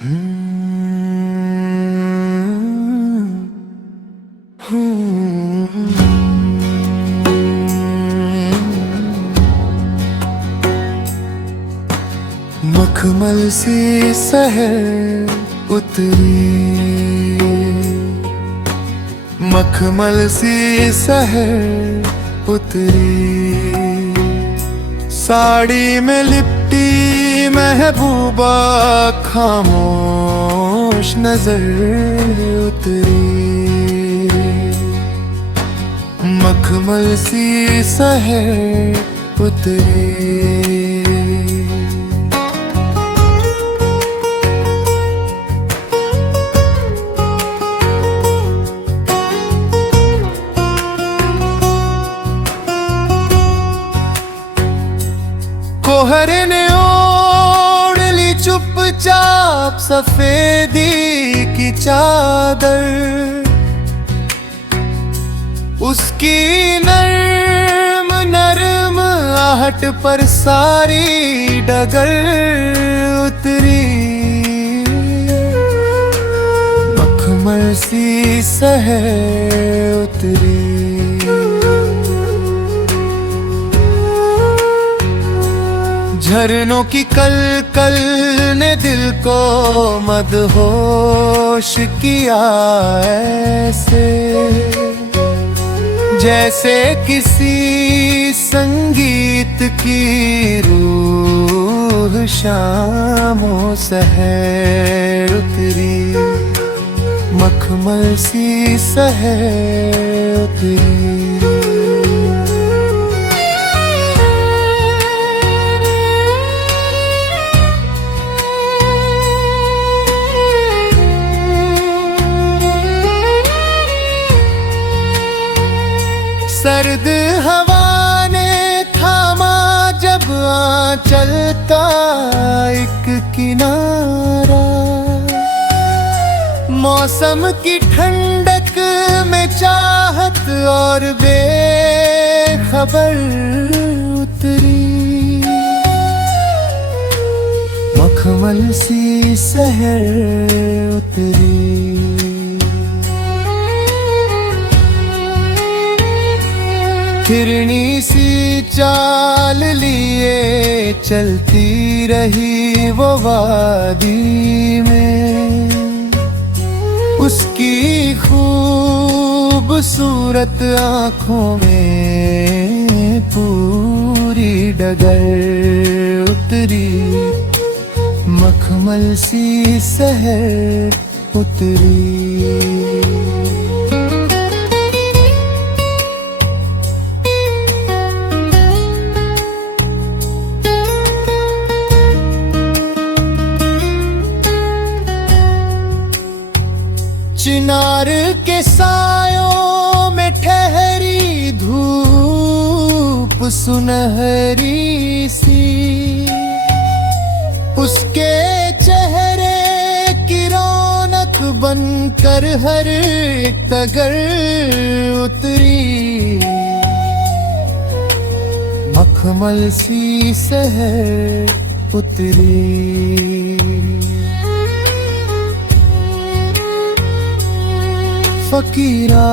मखमल सी सहर उतरी, मखमल सी सहर उतरी, साड़ी में लिपटी महबूबा खामोश नजर उतरी। मखमल सी सहर उतरी। कोहरे ने ओढ़ ली चुपचाप सफेदी की चादर, उसकी नर्म नर्म आहट पर सारी डगर उतरी। मखमल सी सहर उतरी। झरनों की कल कल ने दिल को मदहोश किया ऐसे, जैसे किसी संगीत की रूह शामों सहर उतरी। मखमल सी सहर उतरी। सर्द हवा ने थामा जब आंचल का एक किनारा, मौसम की ठंडक में चाहत और बेखबर उतरी। मखमल सी सहर उतरी। हिरनी सी चाल लिए चलती रही वो वादी में, उसकी खूबसूरत आँखों में पूरी डगर उतरी। मखमल सी सहर उतरी। चिनार के सायों में ठहरी धूप सुनहरी सी, उसके चेहरे की रौनक बनकर हर टगर उतरी। मखमल सी सहर उतरी। फकीरा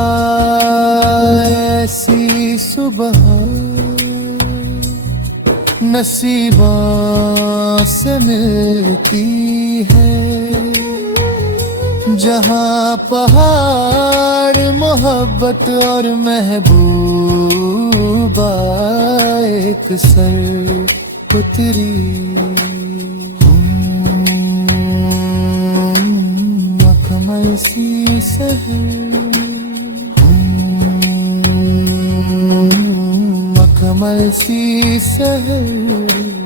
ऐसी सुबह नसीबों से मिलती है, जहाँ पहाड़ मोहब्बत और महबूबा एक सर उतरी। मखमल सी सहर, मखमल सी सहर।